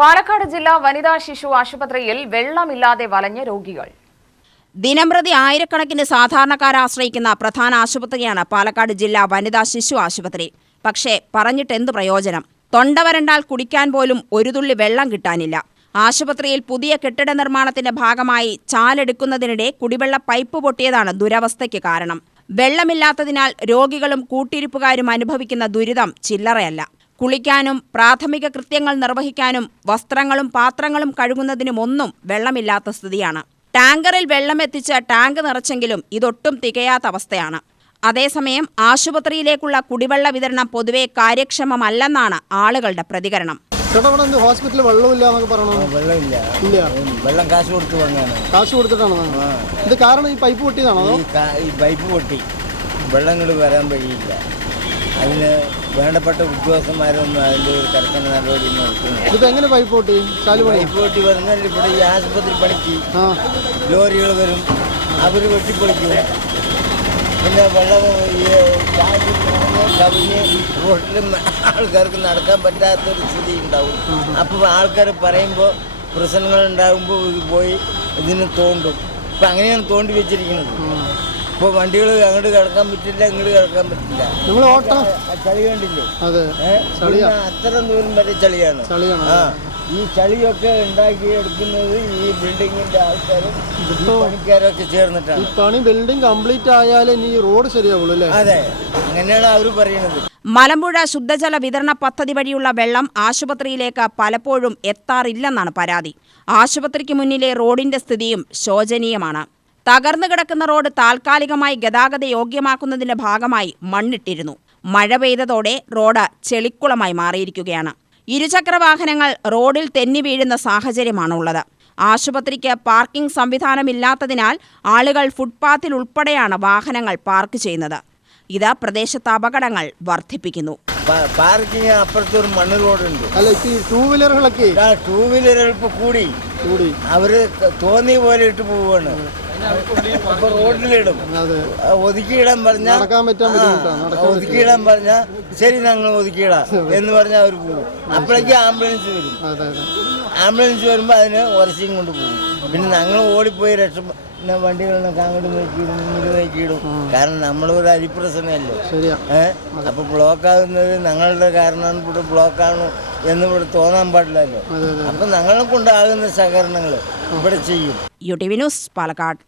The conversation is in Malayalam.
പാലക്കാട് ജില്ലാ വനിതാ ശിശു ആശുപത്രിയിൽ വെള്ളമില്ലാതെ വലഞ്ഞ രോഗികൾ. ദിനംപ്രതി ആയിരക്കണക്കിന് സാധാരണക്കാർ ആശ്രയിക്കുന്ന പ്രധാന ആശുപത്രിയാണ് പാലക്കാട് ജില്ലാ വനിതാ ശിശു ആശുപത്രി. പക്ഷേ പറഞ്ഞിട്ടെന്ത് പ്രയോജനം? തൊണ്ട വരണ്ടാൽ കുടിക്കാൻ പോലും ഒരു തുള്ളി വെള്ളം കിട്ടാനില്ല. ആശുപത്രിയിൽ പുതിയ കെട്ടിട നിർമ്മാണത്തിന്റെ ഭാഗമായി ചാലെടുക്കുന്നതിനിടെ കുടിവെള്ള പൈപ്പ് പൊട്ടിയതാണ് ദുരവസ്ഥയ്ക്ക് കാരണം. വെള്ളമില്ലാത്തതിനാൽ രോഗികളും കൂട്ടിരിപ്പുകാരും അനുഭവിക്കുന്ന ദുരിതം ചില്ലറയല്ല. കുളിക്കാനും പ്രാഥമിക കൃത്യങ്ങൾ നിർവഹിക്കാനും വസ്ത്രങ്ങളും പാത്രങ്ങളും കഴുകുന്നതിനുമൊന്നും വെള്ളമില്ലാത്ത സ്ഥിതിയാണ്. ടാങ്കറിൽ വെള്ളമെത്തിച്ച് ടാങ്ക് നിറച്ചെങ്കിലും ഇതൊട്ടും തികയാത്ത അവസ്ഥയാണ്. അതേസമയം ആശുപത്രിയിലേക്കുള്ള കുടിവെള്ള വിതരണം പൊതുവെ കാര്യക്ഷമമല്ലെന്നാണ് ആളുകളുടെ പ്രതികരണം. ഹോസ്പിറ്റലിൽ വെള്ളമില്ല എന്നൊക്കെ പറഞ്ഞു. വെള്ളമില്ല, വെള്ളം കാശ് കൊടുത്ത് വാങ്ങാണ്. കാശ് കൊടുത്തിട്ടാണോ? ഇത് കാരണം ഈ പൈപ്പ് പൊട്ടിയതാണോ? ഈ പൈപ്പ് പൊട്ടി വെള്ളങ്ങൾ വരാൻ വഴിയില്ല. അതിന് വേണ്ടപ്പെട്ട ഉദ്യോഗസ്ഥന്മാരൊന്നും അതിൻ്റെ ഒരു കർശന നടപടി നടത്തുന്നു. ഇതിപ്പോൾ എങ്ങനെ പൈപ്പ് പൊട്ടി? പൈപ്പ് പൊട്ടി പറഞ്ഞാൽ ഇവിടെ ഈ ആശുപത്രി പണിക്ക് ലോറികൾ വരും, അവർ വെട്ടിപ്പൊളിക്കും. പിന്നെ വെള്ളം കവിഞ്ഞ് റോഡിലും ആൾക്കാർക്ക് നടക്കാൻ പറ്റാത്തൊരു സ്ഥിതി ഉണ്ടാവും. അപ്പോൾ ആൾക്കാർ പറയുമ്പോൾ പ്രശ്നങ്ങൾ ഉണ്ടാകുമ്പോൾ പോയി ഇതിന് തോണ്ടും. ഇപ്പം അങ്ങനെയാണ് തോണ്ടി വെച്ചിരിക്കുന്നത്. ഇപ്പോൾ വണ്ടികൾ അങ്ങോട്ട് കിടക്കാൻ പറ്റില്ല, ഇങ്ങോട്ട് കിടക്കാൻ പറ്റില്ല. ചളി കണ്ടില്ലേ? അത്ര ദൂരം വരെ ചളിയാണ്. ഈ ചളിയൊക്കെ ഉണ്ടാക്കി എടുക്കുന്നത് ഈ ബിൽഡിങ്ങിന്റെ ആൾക്കാരും പണിക്കാരൊക്കെ ചേർന്നിട്ടാണ്. പണി ബിൽഡിംഗ് കംപ്ലീറ്റ് ആയാലേ ഈ റോഡ് ശരിയാവുള്ളൂ അല്ലേ? അതെ, അങ്ങനെയാണ് അവർ പറയുന്നത്. മലമ്പുഴ ശുദ്ധജല വിതരണ പദ്ധതി വഴിയുള്ള വെള്ളം ആശുപത്രിയിലേക്ക് പലപ്പോഴും എത്താറില്ലെന്നാണ് പരാതി. ആശുപത്രിക്ക് മുന്നിലെ റോഡിന്റെ സ്ഥിതിയും ശോചനീയമാണ്. തകർന്നു കിടക്കുന്ന റോഡ് താൽക്കാലികമായി ഗതാഗത യോഗ്യമാക്കുന്നതിന്റെ ഭാഗമായി മണ്ണിട്ടിരുന്നു. മഴ പെയ്തതോടെ റോഡ് ചെളിക്കുളമായി മാറിയിരിക്കുകയാണ്. ഇരുചക്ര വാഹനങ്ങൾ റോഡിൽ തെന്നി വീഴുന്ന സാഹചര്യമാണുള്ളത്. ആശുപത്രിക്ക് പാർക്കിംഗ് സംവിധാനമില്ലാത്തതിനാൽ ആളുകൾ ഫുട്പാത്തിൽ ഉൾപ്പെടെയാണ് വാഹനങ്ങൾ പാർക്ക് ചെയ്യുന്നത്. ഇത് പ്രദേശത്ത് അപകടങ്ങൾ വർദ്ധിപ്പിക്കുന്നു. പാർക്കിംഗ് അപ്പുറത്തൊരു മണ്ണ് റോഡുണ്ട്. ടൂ വീലറുകൾ ഇപ്പോൾ കൂടി അവര് തോന്നിയ പോലെ ഇട്ട് പോവാണ്. അപ്പൊ റോഡിലിടും. ഒതുക്കിയിടാൻ പറഞ്ഞാൽ ശരി ഞങ്ങൾ ഒതുക്കിയിടാം എന്ന് പറഞ്ഞാൽ അവർ പോകും. അപ്പോഴേക്കും ആംബുലൻസ് വരും. ആംബുലൻസ് വരുമ്പോൾ അതിന് ഉരച്ചിയും കൊണ്ട് പോകും. പിന്നെ ഞങ്ങൾ ഓടിപ്പോയി വണ്ടികളൊക്കെ അങ്ങോട്ട് നോക്കിയിടും, ഇങ്ങോട്ട് നോക്കിയിടും. കാരണം നമ്മളൊരു അരിപ്രശ്നമല്ലേ. അപ്പൊ ബ്ലോക്ക് ആകുന്നത് ഞങ്ങളുടെ കാരണമാണ്, ഇവിടെ ബ്ലോക്കാണോ എന്ന് ഇവിടെ തോന്നാൻ പാടില്ലല്ലോ. അപ്പൊ ഞങ്ങളെ കൊണ്ടാകുന്ന സഹകരണങ്ങൾ ഇവിടെ ചെയ്യും. UTV news, Palakkad.